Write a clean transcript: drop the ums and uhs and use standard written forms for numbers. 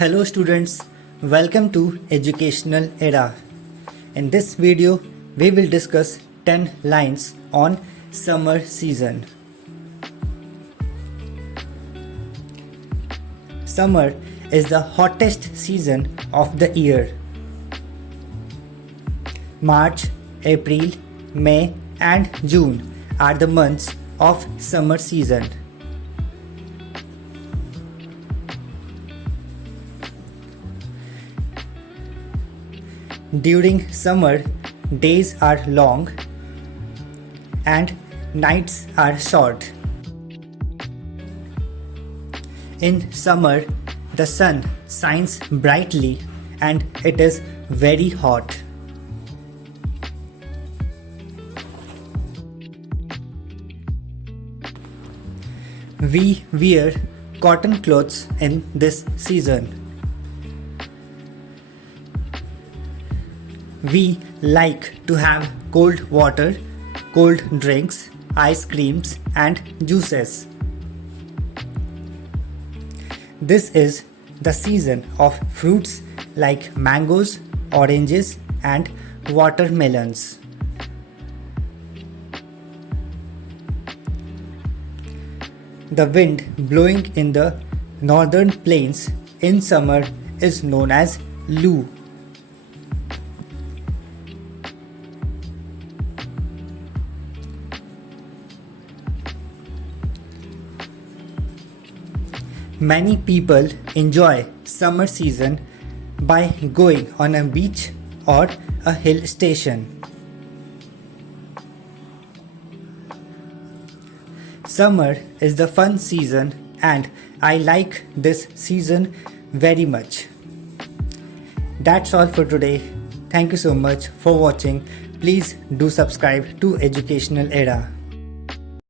Hello students, welcome to Educational Era. In this video, we will discuss 10 lines on summer season. Summer is the hottest season of the year. March, April, May and June are the months of summer season. During summer, days are long and nights are short. In summer, the sun shines brightly and it is very hot. We wear cotton clothes in this season. We like to have cold water, cold drinks, ice creams and juices. This is the season of fruits like mangoes, oranges and watermelons. The wind blowing in the northern plains in summer is known as Loo. Many people enjoy summer season by going on a beach or a hill station. Summer is the fun season and I like this season very much. That's all for today. Thank you so much for watching. Please do subscribe to Educational Era.